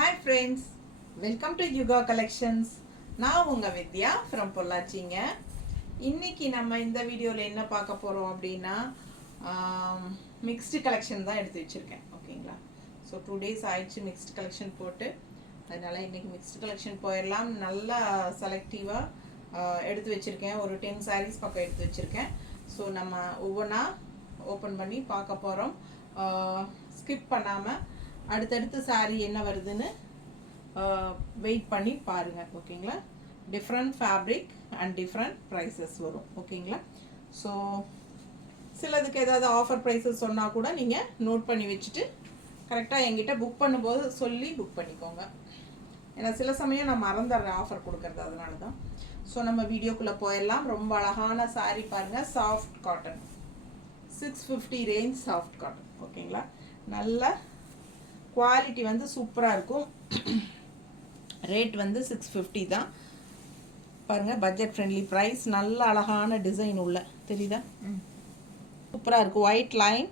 Hi friends, welcome to Yuga Collections. நான் உங்க வித்யா from பொள்ளாச்சிங்க. இன்னைக்கு நம்ம இந்த வீடியோல என்ன பார்க்க போறோம் அப்படின்னா மிக்ஸ்டு கலெக்ஷன் தான் எடுத்து வச்சிருக்கேன். ஓகேங்களா? ஸோ 2 days ஆயிடுச்சு மிக்ஸ்டு கலெக்ஷன் போட்டு. அதனால இன்னைக்கு மிக்ஸ்டு கலெக்ஷன் போயிடலாம். நல்லா செலக்டிவாக எடுத்து வச்சிருக்கேன். ஒரு 10 sarees பக்கம் எடுத்து வச்சிருக்கேன். ஸோ நம்ம ஒவ்வொன்றா ஓப்பன் பண்ணி பார்க்க போகிறோம். ஸ்கிப் பண்ணாமல் அடுத்தடுத்து saree என்ன வருதுன்னு வெயிட் பண்ணி பாருங்கள். ஓகேங்களா? Different fabric and different prices வரும். ஓகேங்களா? ஸோ சிலதுக்கு ஏதாவது ஆஃபர் ப்ரைஸஸ் சொன்னால் கூட நீங்கள் நோட் பண்ணி வச்சுட்டு கரெக்டாக என்கிட்ட புக் பண்ணும்போது சொல்லி புக் பண்ணிக்கோங்க. ஏன்னா சில சமயம் நான் மறந்துடுறேன் ஆஃபர் கொடுக்கறது, அதனால தான். ஸோ நம்ம வீடியோக்குள்ளே போயிடலாம். ரொம்ப அழகான saree பாருங்கள். Soft cotton 650 range soft cotton. ஓகேங்களா? நல்ல குவாலிட்டி வந்து சூப்பராக இருக்கும். ரேட் வந்து 650 தான் பாருங்கள். Budget friendly price. நல்ல அழகான டிசைன் உள்ள தெரியுதா? சூப்பராக இருக்கும். ஒயிட் லைன்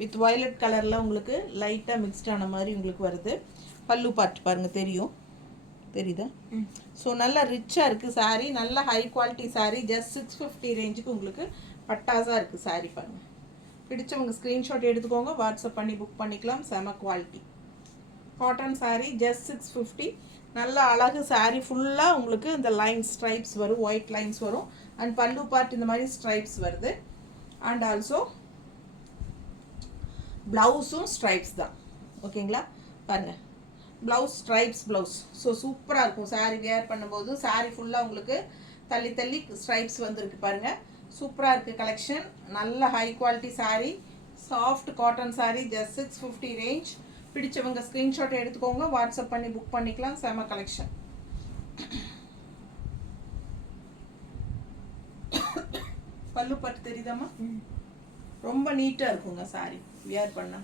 வித் வயலட் கலரில் உங்களுக்கு லைட்டாக மிக்ஸ்டான மாதிரி உங்களுக்கு வருது. பல்லு பார்ட் பாருங்கள், தெரியுதா? ஸோ நல்லா ரிச்சாக இருக்குது saree. நல்ல ஹை குவாலிட்டி saree. ஜஸ்ட் 650 ரேஞ்சுக்கு உங்களுக்கு பட்டாஸாக இருக்குது saree பாருங்கள். பிடிச்சவங்க ஸ்க்ரீன்ஷாட் எடுத்துக்கோங்க, வாட்ஸ்அப் பண்ணி புக் பண்ணிக்கலாம். செம குவாலிட்டி காட்டன் saree. ஜஸ்ட் 650. நல்ல அழகு saree ஃபுல்லாக உங்களுக்கு இந்த லைன் ஸ்ட்ரைப்ஸ் வரும், ஒயிட் லைன்ஸ் வரும். அண்ட் பல்லு பார்ட் இந்த மாதிரி ஸ்ட்ரைப்ஸ் வருது. அண்ட் ஆல்சோ ப்ளவுஸும் ஸ்ட்ரைப்ஸ் தான். ஓகேங்களா? பாருங்கள், ப்ளவுஸ் ஸ்ட்ரைப்ஸ் ப்ளவுஸ். ஸோ சூப்பராக இருக்கும் saree வேர் பண்ணும்போது. saree ஃபுல்லாக உங்களுக்கு தள்ளி தள்ளி ஸ்ட்ரைப்ஸ் வந்துருக்கு பாருங்கள். சூப்பராக இருக்குது கலெக்ஷன். நல்ல high quality saree, soft cotton saree. Just 650 range. பிடிச்சவங்க ஸ்க்ரீன்ஷாட் எடுத்துக்கோங்க, வாட்ஸ்அப் பண்ணி புக் பண்ணிக்கலாம். செம கலெக்ஷன். பல்லு பட்டு தெரியுதாம்மா? ரொம்ப நீட்டாக இருக்குங்க saree வியர் பண்ண.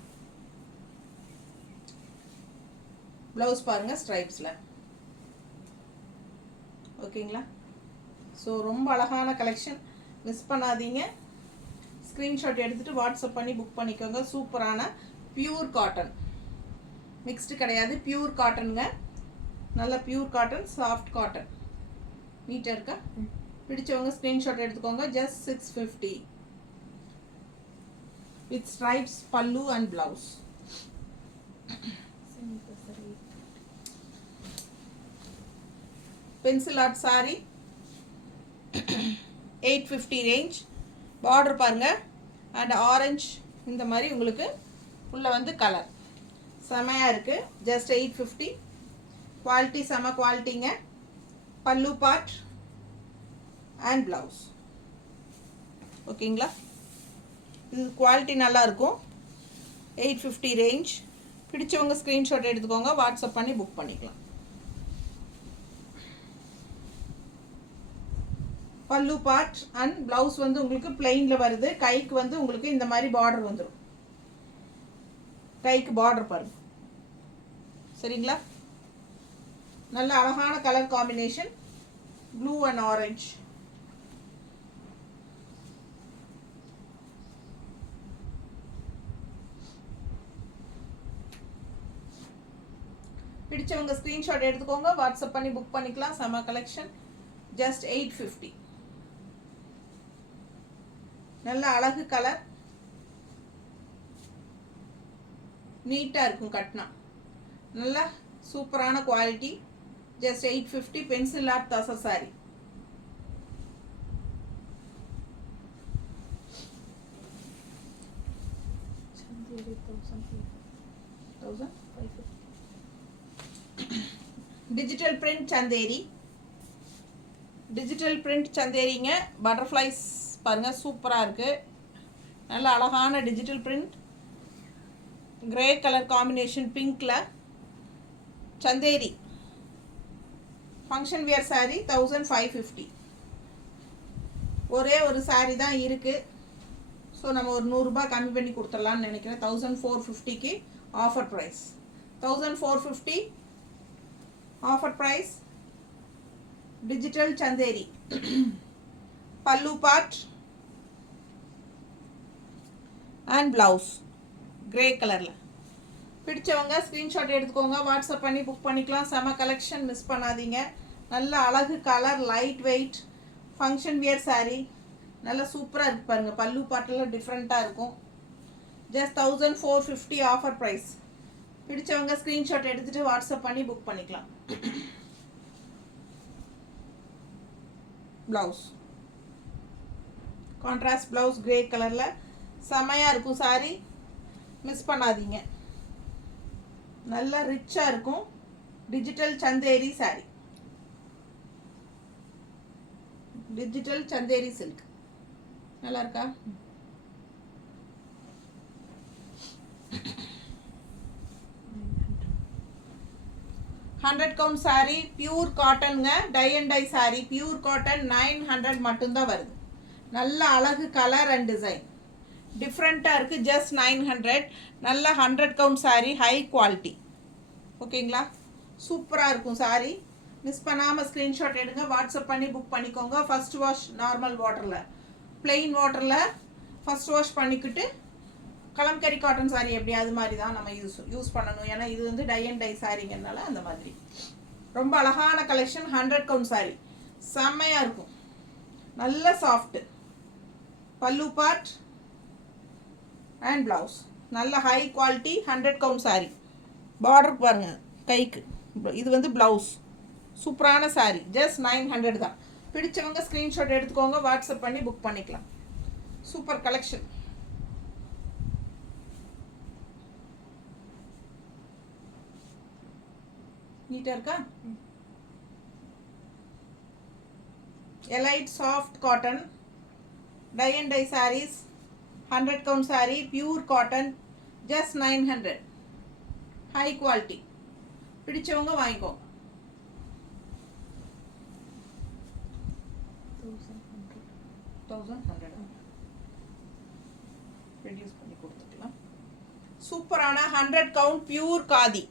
ப்ளவுஸ் பாருங்கள் ஸ்ட்ரைப்ஸில். ஓகேங்களா? ஸோ ரொம்ப அழகான கலெக்ஷன், மிஸ் பண்ணாதீங்க. ஸ்க்ரீன்ஷாட் எடுத்துகிட்டு வாட்ஸ்அப் பண்ணி புக் பண்ணிக்கோங்க. சூப்பரான பியூர் காட்டன், மிக்ஸ்டு கிடையாது, பியூர் காட்டனுங்க. நல்ல பியூர் காட்டன், சாஃப்ட் காட்டன். நீட்டாக இருக்கா? பிடிச்சவங்க ஸ்க்ரீன்ஷாட் எடுத்துக்கோங்க. ஜஸ்ட் 650 வித் ஸ்ட்ரைப்ஸ் பல்லு and blouse. Pencil art saree 850 range. Border பாருங்க. அண்ட் ஆரஞ்சு இந்த மாதிரி உங்களுக்கு உள்ள வந்து கலர் செமையாக இருக்குது. ஜஸ்ட் 850. குவாலிட்டி செம குவாலிட்டிங்க. பல்லு பார்ட் அண்ட் ப்ளவுஸ். ஓகேங்களா? இது குவாலிட்டி நல்லாயிருக்கும். 850 ரேஞ்ச். பிடிச்சவங்க ஸ்க்ரீன்ஷாட் எடுத்துக்கோங்க, வாட்ஸ்அப் பண்ணி புக் பண்ணிக்கலாம். பல்லு பார்ட் அண்ட் ப்ளவுஸ் வந்து உங்களுக்கு பிளெயினில் வருது. கைக்கு வந்து உங்களுக்கு இந்த மாதிரி பார்டர் வந்துடும். கைக்கு பார்டர் பாருங்க. சரிங்களா? நல்ல அழகான colour combination, blue and orange. பிடிச்சவங்க ஸ்க்ரீன்ஷாட் எடுத்துக்கோங்க, வாட்ஸ்அப் பண்ணி புக் பண்ணிக்கலாம். செம கலெக்ஷன். ஜஸ்ட் 850. நல்ல அழகு கலர், நீட்டாக இருக்கும் கட்டினா. நல்ல சூப்பரான குவாலிட்டி. ஜஸ்ட் 850. பென்சில் ஆர்ட் தசை saree. Digital print Chanderi. Digital print சந்தேரிங்க. பட்டர்ஃப்ளைஸ் பாருங்கள், சூப்பராக இருக்குது. நல்ல அழகான digital print. Grey colour combination பிங்க்கில் சந்தேரி. Function wear saree 1550. ஒரே ஒரு saree தான் இருக்குது. ஸோ நம்ம ஒரு 100 ரூபாய் கம்மி பண்ணி கொடுத்துடலான்னு நினைக்கிறேன். 1450க்கு offer price. 1450 offer price. Digital Chanderi. Pallu part and blouse grey கலரில். பிடிச்சவங்க ஸ்க்ரீன்ஷாட் எடுத்துக்கோங்க, வாட்ஸ்அப் பண்ணி புக் பண்ணிக்கலாம். செம கலெக்ஷன், மிஸ் பண்ணாதீங்க. நல்ல அழகு colour, light weight function wear sari, நல்லா சூப்பராக இருக்குது பாருங்கள். பல்லு பாட்டில் டிஃப்ரெண்ட்டாக இருக்கும். Just 1450 offer price. பிடிச்சவங்க ஸ்க்ரீன்ஷாட் எடுத்துகிட்டு வாட்ஸ்அப் பண்ணி புக் பண்ணிக்கலாம். ப்ளவுஸ் கான்ட்ராஸ்ட் ப்ளவுஸ் கிரே கலரில் செமையாக இருக்கும் சாரீ, மிஸ் பண்ணாதீங்க. நல்லா ரிச்சாக இருக்கும். Digital Chanderi sari, digital Chanderi silk. நல்லா இருக்கா? ஹண்ட்ரட் கவுண்ட் சாரீ, பியூர் காட்டனுங்க. Tie and tie sari, pure cotton. 900 மட்டும்தான் வருது. நல்ல அழகு கலர் அண்ட் டிசைன் டிஃப்ரெண்ட்டாக இருக்குது. ஜஸ்ட் 900. நல்ல 100 கவுண்ட் சாரீ, ஹை குவாலிட்டி. ஓகேங்களா? சூப்பராக இருக்கும் சாரீ. மிஸ் பண்ணாமல் ஸ்க்ரீன்ஷாட் எடுங்க, வாட்ஸ்அப் பண்ணி புக் பண்ணிக்கோங்க. ஃபஸ்ட் வாஷ் நார்மல் வாட்டரில், பிளெயின் வாட்டரில் ஃபஸ்ட் வாஷ் பண்ணிக்கிட்டு கலம்கரி காட்டன் சாரீ எப்படி அது மாதிரி தான் நம்ம யூஸ் பண்ணணும். ஏன்னா இது வந்து டை அண்ட் டை சாரீங்கிறதுனால அந்த மாதிரி. ரொம்ப அழகான கலெக்ஷன். 100 கவுண்ட் சாரீ செம்மையாக இருக்கும். நல்ல சாஃப்ட்டு பல்லு பார்ட் அண்ட் ப்ளவுஸ். நல்ல high quality 100 count sari. Border பாருங்கள் கைக்கு. இது வந்து ப்ளவுஸ். சூப்பரான சாரீ. ஜஸ்ட் 900 தான். பிடிச்சவங்க ஸ்க்ரீன்ஷாட் எடுத்துக்கோங்க, வாட்ஸ்அப் பண்ணி புக் பண்ணிக்கலாம். Super collection. நீட்டாக இருக்கா? Elite soft cotton tie and tie saris, 100 count sari, pure cotton. Just 900. High quality. பிடிச்சவங்க வாங்கிக்கோங்க. 1100 ரெடியூஸ் பண்ணி கொடுத்துக்கலாம். சூப்பரான 100 count pure khadi,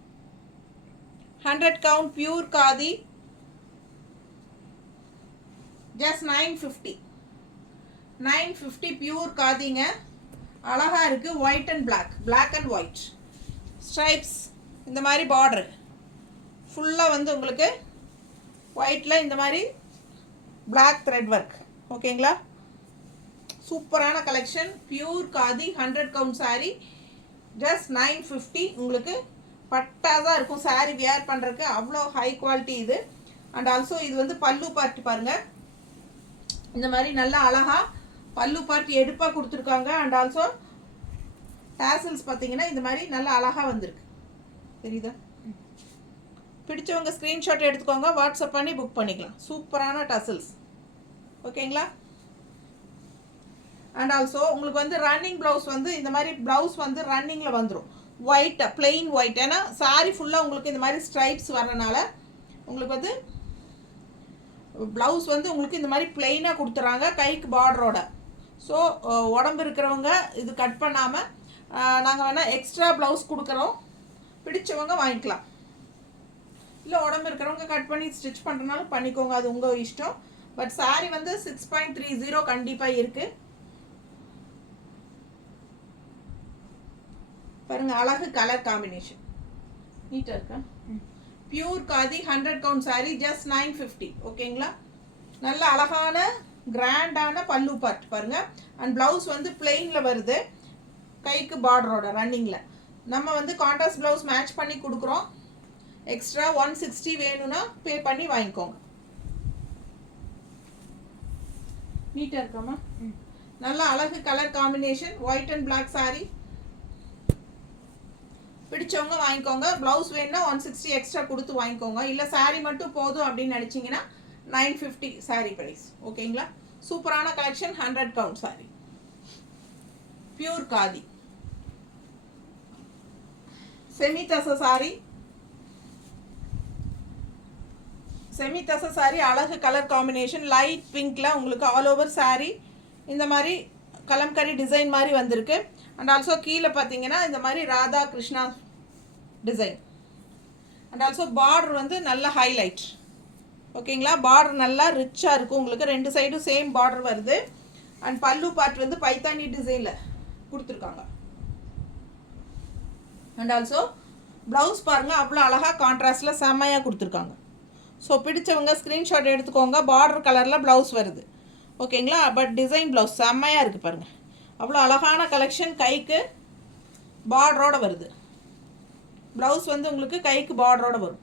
100 count pure khadi. Just 950. 950 pure காதிங்க. அழகாக இருக்குது. White and black and white stripes. இந்த மாதிரி பார்டர் ஃபுல்லாக வந்து உங்களுக்கு ஒயிட்டில் இந்த மாதிரி பிளாக் த்ரெட் ஒர்க். ஓகேங்களா? சூப்பரான collection. Pure khadi 100 count sari. Just 950. உங்களுக்கு பட்டாதான் இருக்கும் சாரீ வியர் பண்ணுறதுக்கு. அவ்வளோ ஹை குவாலிட்டி இது. அண்ட் ஆல்சோ இது வந்து பல்லு பார்ட் பாருங்கள். இந்த மாதிரி நல்லா அழகாக பல்லு பார்ட் எடுப்பாக கொடுத்துருக்காங்க. அண்ட் ஆல்சோ டேசல்ஸ் பார்த்தீங்கன்னா இந்த மாதிரி நல்லா அழகாக வந்திருக்கு. தெரியுதா? பிடிச்சவங்க ஸ்க்ரீன்ஷாட் எடுத்துக்கோங்க, வாட்ஸ்அப் பண்ணி புக் பண்ணிக்கலாம். சூப்பரான டசல்ஸ். ஓகேங்களா? அண்ட் ஆல்சோ உங்களுக்கு வந்து ரன்னிங் ப்ளவுஸ் வந்து இந்த மாதிரி ப்ளவுஸ் வந்து ரன்னிங்கில் வந்துடும். ஒயிட்டாக பிளெயின் ஒயிட். ஏன்னா சாரீ ஃபுல்லாக உங்களுக்கு இந்த மாதிரி ஸ்ட்ரைப்ஸ் வரனால உங்களுக்கு வந்து ப்ளவுஸ் வந்து உங்களுக்கு இந்த மாதிரி பிளெயினாக கொடுத்துறாங்க கைக்கு பார்டரோட. ஸோ உடம்பு இருக்கிறவங்க இது கட் பண்ணாமல் நாங்கள் வேணால் எக்ஸ்ட்ரா ப்ளவுஸ் கொடுக்குறோம், பிடிச்சவங்க வாங்கிக்கலாம். இல்லை உடம்பு இருக்கிறவங்க கட் பண்ணி ஸ்டிச் பண்ணுறனாலும் பண்ணிக்கோங்க, அது உங்கள் இஷ்டம். பட் சாரீ வந்து 6.30 கண்டிப்பாக இருக்குது. பாருங்கள் அழகு கலர் காம்பினேஷன். நீட்டாக இருக்கா? Pure khadi 100 count sari. Just 950. ஓகேங்களா? நல்ல அழகான கிராண்டான பல்லு பார்ட் பாருங்கள். அண்ட் ப்ளவுஸ் வந்து பிளெயினில் வருது கைக்கு பார்டரோட ரன்னிங்கில். நம்ம வந்து கான்ட்ராஸ்ட் ப்ளவுஸ் மேட்ச் பண்ணி கொடுக்குறோம். எக்ஸ்ட்ரா 160 வேணும்னா பே பண்ணி வாங்கிக்கோங்க. நீட்டாக இருக்காமா? நல்ல அழகு colour combination. White and black sari. பிடிச்சவங்க வாங்கிக்கோங்க. ப்ளவுஸ் வேணுன்னா 160 எக்ஸ்ட்ரா கொடுத்து வாங்கிக்கோங்க. இல்லை சாரீ மட்டும் போதும் அப்படின்னு நினச்சிங்கன்னா 950 சாரீ ப்ரைஸ். ஓகேங்களா? சூப்பரான collection. 100 count sari, pure khadi. Semi தச சாரீ. செமி தச சாரீ அழகு கலர் காம்பினேஷன். லைட் பிங்க்கில் உங்களுக்கு ஆல் ஓவர் சாரீ இந்த மாதிரி கலம்கரி டிசைன் மாதிரி வந்திருக்கு. அண்ட் ஆல்சோ கீழே பார்த்தீங்கன்னா இந்த மாதிரி Radha Krishna design. And also border வந்து நல்ல ஹைலைட். ஓகேங்களா? பார்டர் நல்லா ரிச்சாக இருக்கும் உங்களுக்கு. 2 சைடும் சேம் பார்டர் வருது. அண்ட் பல்லு பார்ட் வந்து பைத்தானி டிசைனில் கொடுத்துருக்காங்க. அண்ட் ஆல்சோ ப்ளவுஸ் பாருங்கள் அவ்வளோ அழகாக கான்ட்ராஸ்டில் செம்மையாக கொடுத்துருக்காங்க. ஸோ பிடிச்சவங்க ஸ்க்ரீன்ஷாட் எடுத்துக்கோங்க. பார்டர் கலரில் ப்ளவுஸ் வருது ஓகேங்களா. பட் டிசைன் ப்ளவுஸ் செம்மையாக இருக்குது பாருங்கள். அவ்வளோ அழகான கலெக்ஷன். கைக்கு பார்டரோடு வருது. ப்ளவுஸ் வந்து உங்களுக்கு கைக்கு பார்டரோடு வரும்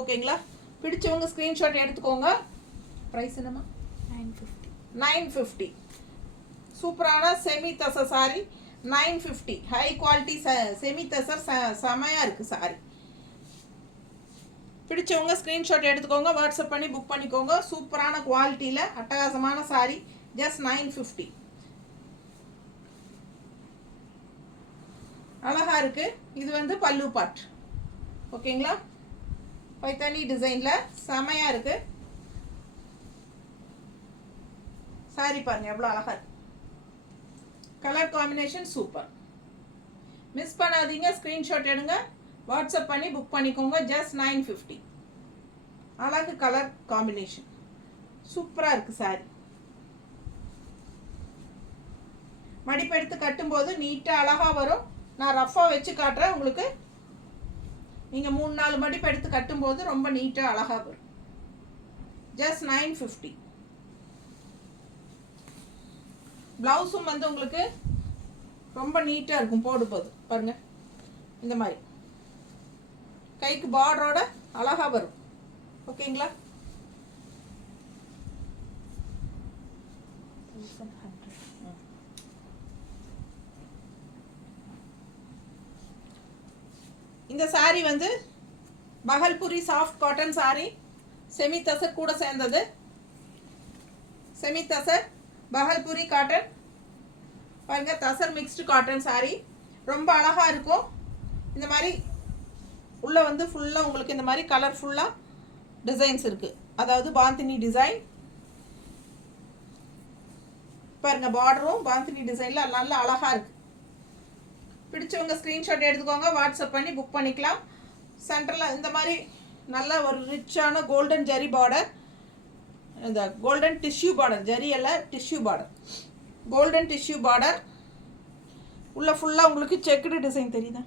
ஓகேங்களா. பிடிச்சவங்க ஸ்க்ரீன்ஷாட் எடுத்துக்கோங்க. ப்ரைஸ் என்னம்மா? 950. சூப்பரான semi tussar sorry 950. High quality semi tussar செமையாக இருக்குது சாரி. பிடிச்சவங்க ஸ்க்ரீன்ஷாட் எடுத்துக்கோங்க. வாட்ஸ்அப் பண்ணி புக் பண்ணிக்கோங்க. சூப்பரான குவாலிட்டியில் அட்டகாசமான சாரி. ஜஸ்ட் 950. அழகாக இருக்குது. இது வந்து பல்லு பார்ட் ஓகேங்களா. பைத்தானி டிசைனில் செமையாக இருக்குது சாரி. பாருங்கள் எவ்வளோ அழகாக இருக்கு. Colour combination super. மிஸ் பண்ணாதீங்க. ஸ்க்ரீன்ஷாட் எடுங்க. வாட்ஸ்அப் பண்ணி புக் பண்ணிக்கோங்க. ஜஸ்ட் 950. அழகு கலர் காம்பினேஷன் சூப்பராக இருக்குது சாரி. மடிப்பெடுத்து கட்டும்போது நீட்டாக அழகாக வரும். நான் ரஃப்பாக வச்சு காட்டுறேன் உங்களுக்கு. நீங்கள் 3-4 மடிப்பெடுத்து கட்டும்போது ரொம்ப நீட்டாக அழகாக வரும். ஜஸ்ட் 950. ப்ளவுஸும் வந்து உங்களுக்கு ரொம்ப நீட்டாக இருக்கும் போடும்போது. பாருங்கள் இந்த மாதிரி கைக்கு பார்டரோட அழகாக வரும் ஓகேங்களா. 1100. இந்த சாரி வந்து Bhagalpuri soft cotton sari. Semi tussar கூட சேர்ந்தது. செமி தசர் பகல்புரி காட்டன் பாருங்க. தசர் மிக்ஸ்டு காட்டன் சாரி ரொம்ப அழகாக இருக்கும். இந்த மாதிரி உள்ளே வந்து ஃபுல்லாக உங்களுக்கு இந்த மாதிரி கலர்ஃபுல்லாக டிசைன்ஸ் இருக்குது. அதாவது பாந்தினி டிசைன் பாருங்கள். பார்டரும் பாந்தினி டிசைனில் நல்லா அழகாக இருக்குது. பிடிச்சவங்க ஸ்க்ரீன்ஷாட் எடுத்துக்கோங்க. வாட்ஸ்அப் பண்ணி புக் பண்ணிக்கலாம். சென்டரில் இந்த மாதிரி நல்ல ஒரு ரிச்சான கோல்டன் ஜரி பார்டர். இந்த கோல்டன் டிஷ்யூ பார்டர், ஜரி எல்லாம் tissue border, golden tissue border. உள்ள ஃபுல்லாக உங்களுக்கு செக்குடு டிசைன் தெரியுதா?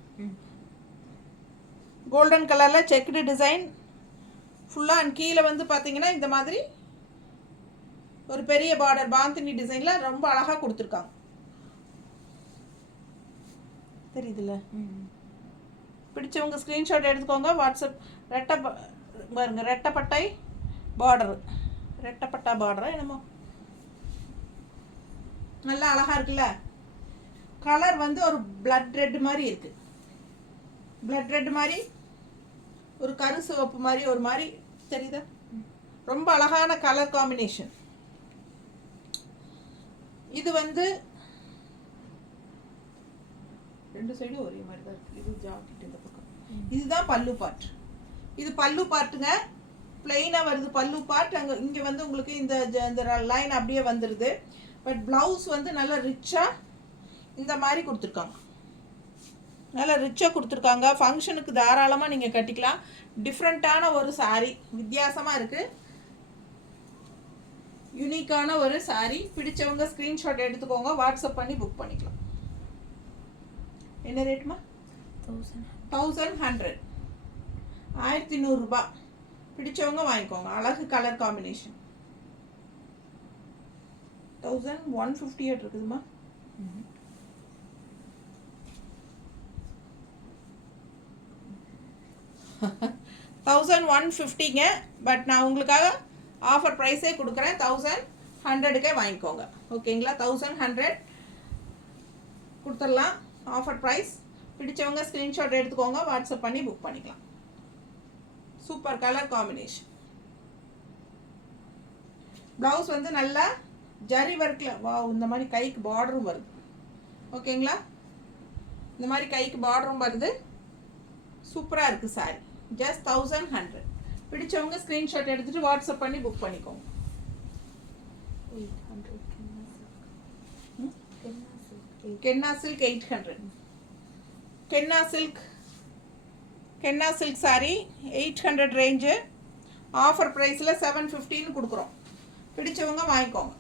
கோல்டன் கலரில் செக்குடு டிசைன் ஃபுல்லாக. அண்ட் கீழே வந்து பார்த்தீங்கன்னா இந்த மாதிரி ஒரு பெரிய பார்டர் பாந்தினி டிசைனில் ரொம்ப அழகாக கொடுத்துருக்காங்க. தெரியுதுல்ல? பிடிச்சவங்க ஸ்க்ரீன்ஷாட் எடுத்துக்கோங்க. வாட்ஸ்அப். பாருங்க ரெட்டப்பட்டை பார்டரு, ரெட்டப்பட்டா பார்டரா என்னமோ நல்லா அழகாக இருக்குல்ல. கலர் வந்து ஒரு பிளட் ரெட் மாதிரி இருக்குது. பிளட் ரெட் மாதிரி ஒரு கரு சிவப்பு மாதிரி ஒரு மாதிரி தெரியுதா? ரொம்ப அழகான கலர் காம்பினேஷன். இது வந்து ரெண்டு சைடும் ஒரே மாதிரி தான் இருக்குது. இது ஜாக்கெட் இந்த பக்கம். இதுதான் பல்லு பார்ட். இது பல்லு பார்ட்டுங்க. பிளெயினாக வருது பல்லு பார்ட். அங்கே இங்கே வந்து உங்களுக்கு இந்த லைன் அப்படியே வந்துடுது. பட் ப்ளவுஸ் வந்து நல்லா ரிச்சாக இந்த மாதிரி கொடுத்துருக்காங்க. நல்லா ரிச்சாக கொடுத்துருக்காங்க. ஃபங்க்ஷனுக்கு தாராளமாக நீங்கள் கட்டிக்கலாம். டிஃப்ரெண்ட்டான ஒரு சாரீ, வித்தியாசமாக இருக்குது. யூனிக்கான ஒரு சாரீ. பிடிச்சவங்க ஸ்க்ரீன்ஷாட் எடுத்துக்கோங்க. வாட்ஸ்அப் பண்ணி புக் பண்ணிக்கலாம். என்ன ரேட்மா? 1100. 1100 ரூபாய். பிடிச்சவங்க வாங்கிக்கோங்க. அழகு கலர் காம்பினேஷன். 1150 இருக்குதுமா. 1150ங்க. பட் நான் உங்களுக்காக ஆஃபர் ப்ரைஸே கொடுக்குறேன். 1100க்கே வாங்கிக்கோங்க ஓகேங்களா. 1100 கொடுத்துடலாம் ஆஃபர் ப்ரைஸ். பிடிச்சவங்க ஸ்க்ரீன்ஷாட் எடுத்துக்கோங்க. வாட்ஸ்அப் பண்ணி புக் பண்ணிக்கலாம். Super colour combination. ப்ளவுஸ் வந்து நல்லா ஜரி ஒர்க்கில் இந்த மாதிரி கைக்கு பார்டரும் வருது ஓகேங்களா. இந்த மாதிரி கைக்கு பார்டரும் வருது. சூப்பராக இருக்குது சாரி. ஜஸ்ட் 1100. பிடிச்சவங்க ஸ்க்ரீன்ஷாட் எடுத்துகிட்டு வாட்ஸ்அப் பண்ணி புக் பண்ணிக்கோங்க. 800. கென்னா சில்க் 800. கென்னா சில்க் சாரி 800 ரேஞ்சு. ஆஃபர் ப்ரைஸில் 750ன்னு கொடுக்குறோம். பிடிச்சவங்க வாங்கிக்கோங்க.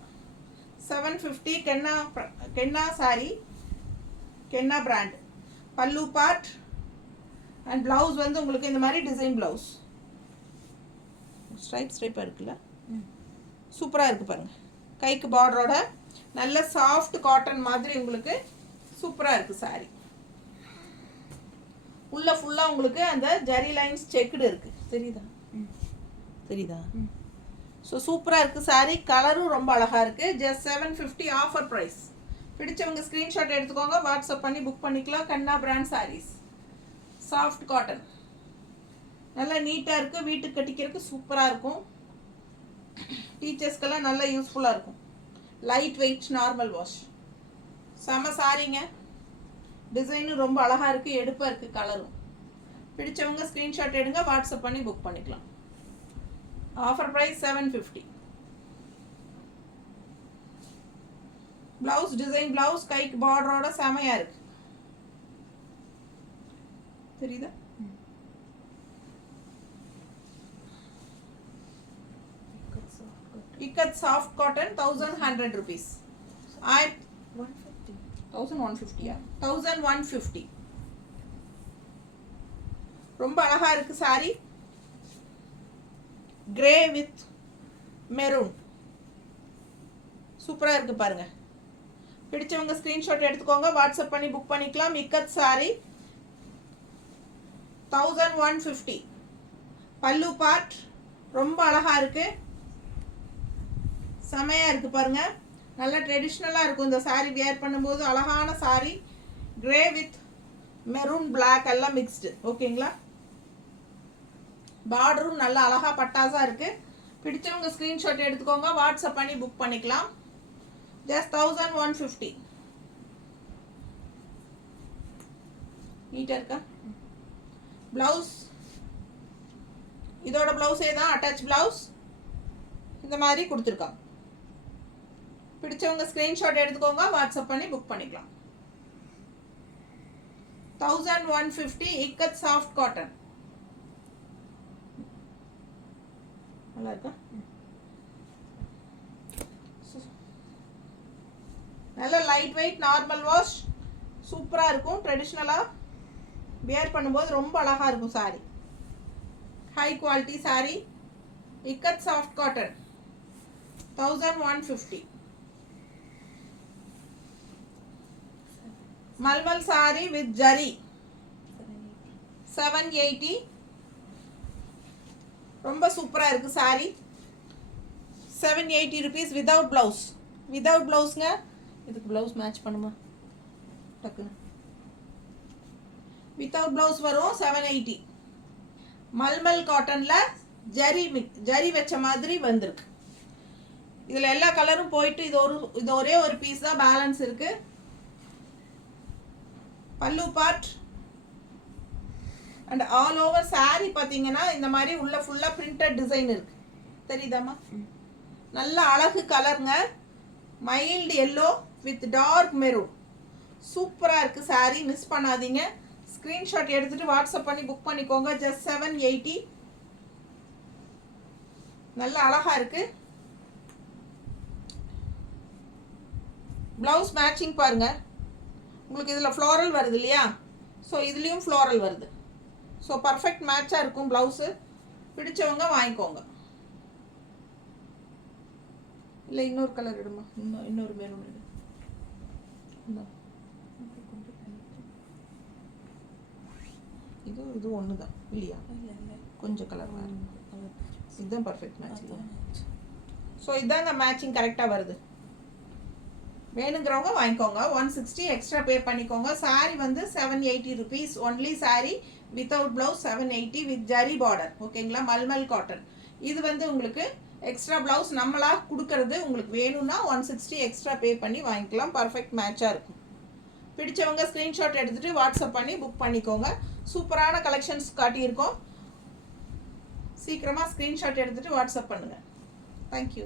750 கென்னா சாரி, கென்னா brand. Pallu part and blouse வந்து உங்களுக்கு இந்த மாதிரி டிசைன் ப்ளவுஸ் ஸ்ட்ரைப்பாக இருக்குல்ல, சூப்பராக இருக்குது பாருங்கள். கைக்கு பார்டரோட நல்ல சாஃப்ட் காட்டன் மாதிரி உங்களுக்கு சூப்பராக இருக்குது சாரி. உள்ள ஃபுல்லாக உங்களுக்கு அந்த ஜரி லைன்ஸ் செக்குடு இருக்குது, தெரியுதா? ஸோ சூப்பராக இருக்குது சாரி. கலரும் ரொம்ப அழகாக இருக்குது. Just 750 offer price. பிடிச்சவங்க ஸ்க்ரீன்ஷாட் எடுத்துக்கோங்க, வாட்ஸ்அப் பண்ணி புக் பண்ணிக்கலாம். கண்ணா பிராண்ட் சாரீஸ், சாஃப்ட் காட்டன், நல்லா நீட்டாக இருக்குது. வீட்டுக்கு கட்டிக்கிறதுக்கு சூப்பராக இருக்கும். டீச்சர்ஸ்க்கெல்லாம் நல்லா யூஸ்ஃபுல்லாக இருக்கும். லைட் வெயிட், நார்மல் வாஷ், செம சாரிங்க. டிசைனும் ரொம்ப அழகாக இருக்குது, எடுப்பாக இருக்குது கலரும். பிடிச்சவங்க ஸ்க்ரீன்ஷாட் எடுங்க, வாட்ஸ்அப் பண்ணி புக் பண்ணிக்கலாம். Offer price 750. Blouse design blouse, கைக்கு பார்டரோட செமையாக இருக்கு, தெரியுதா? Ikat soft cotton 1100 rupees. 1150. 1150. ரொம்ப அழகா இருக்கு சாரி. கிரே வித் மெரூன், சூப்பரா இருக்கு பாருங்க. பிடிச்சவங்க ஸ்கிரீன்ஷாட் எடுத்துக்கோங்க, வாட்ஸ்அப் பண்ணி புக் பண்ணிக்கலாம். இக்கத் சாரி 1150. பல்லு பார்ட் ரொம்ப அழகா இருக்கு, செமையா இருக்கு பாருங்க. நல்லா ட்ரெடிஷ்னலாக இருக்கும் இந்த சாரீ வியர் பண்ணும்போது. அழகான sari, grey with maroon black எல்லாம் மிக்ஸ்டு, ஓகேங்களா? பார்டரும் நல்லா அழகா பட்டாசா இருக்கு. பிடிச்சவங்க ஸ்க்ரீன்ஷாட் எடுத்துக்கோங்க, வாட்ஸ்அப் பண்ணி புக் பண்ணிக்கலாம். ஜஸ்ட் 1150. நீட்டா இருக்கா? பிளவுஸ் இதோட பிளவுஸே தான், அட்டாச் பிளவுஸ் இந்த மாதிரி கொடுத்துருக்காங்க. பிடிச்சவங்க ஸ்கிரீன்ஷாட் எடுத்துக்கோங்க, வாட்ஸ்அப் பண்ணி புக் பண்ணிக்கலாம். 1150. இக்கத் சாஃப்ட் காட்டன், நல்லா இருக்கா? நல்ல லைட் வெயிட், நார்மல் வாஷ், சூப்பரா இருக்கும். ட்ரெடிஷ்னலா வியர் பண்ணும்போது ரொம்ப அழகா இருக்கும் sari. High quality sari, ikat soft cotton 1150. Mulmul sari with zari 780. ரொம்ப சூப்பரா இருக்கு sari. 780 rupees without blouse. Without பிளவுஸ்ங்க. இதுக்கு பிளவுஸ் மேட்ச் பண்ணுமா டக்குன்னு? வித்வுட் பிளவுஸ் வரும் 780. மல்மல் காட்டன்ல ஜரி வச்ச மாதிரி வந்திருக்கு. இதுல எல்லா கலரும் போயிட்டு இது ஒரே ஒரு பீஸ் தான் பேலன்ஸ் இருக்கு. பல்லு part and all over sorry பாத்தீங்கன்னா இந்த மாதிரி உள்ள ஃபுல்லா பிரிண்டட் டிசைன் இருக்கு, தெரியுதாமா? நல்ல அழகு கலருங்க. Mild yellow with dark maroon, சூப்பரா இருக்கு சாரி. மிஸ் பண்ணாதீங்க. ஸ்கிரீன்ஷாட் எடுத்துட்டு வாட்ஸ்அப் பண்ணி புக் பண்ணிக்கோங்க. ஜஸ்ட் 780. நல்ல அழகா இருக்கு. பிளவுஸ் மேட்சிங் பாருங்க. உங்களுக்கு இதில் ஃப்ளோரல் வருது இல்லையா? ஸோ இதுலேயும் ஃப்ளோரல் வருது. ஸோ பர்ஃபெக்ட் மேட்சாக இருக்கும் ப்ளவுஸு. பிடிச்சவங்க வாங்கிக்கோங்க. இல்லை இன்னொரு கலர் எடுமா, இன்னொரு மெரூன் எடு. இது ஒன்று தான் இல்லையா? கொஞ்சம் கலர் வேறு. இதுதான் பர்ஃபெக்ட் மேட்ச் இல்லையா? ஸோ இதாங்க மேட்சிங் கரெக்டாக வருது. வேணுங்கிறவங்க வாங்கிக்கோங்க. 160 எக்ஸ்ட்ரா பே பண்ணிக்கோங்க. சாரி வந்து 780 rupees only. Sorry without blouse 780 with zari border, ஓகேங்களா? மல்மல் காட்டன். இது வந்து உங்களுக்கு எக்ஸ்ட்ரா பிளவுஸ் நம்மளா கொடுக்கறது. உங்களுக்கு வேணும்னா 160 எக்ஸ்ட்ரா பே பண்ணி வாங்கிக்கலாம். பர்ஃபெக்ட் மேட்சாக இருக்கும். பிடிச்சவங்க ஸ்க்ரீன்ஷாட் எடுத்துகிட்டு வாட்ஸ்அப் பண்ணி புக் பண்ணிக்கோங்க. சூப்பரான கலெக்ஷன்ஸ் காட்டியிருக்கோம். சீக்கிரமாக ஸ்க்ரீன்ஷாட் எடுத்துகிட்டு வாட்ஸ்அப் பண்ணுங்கள். தேங்க்யூ.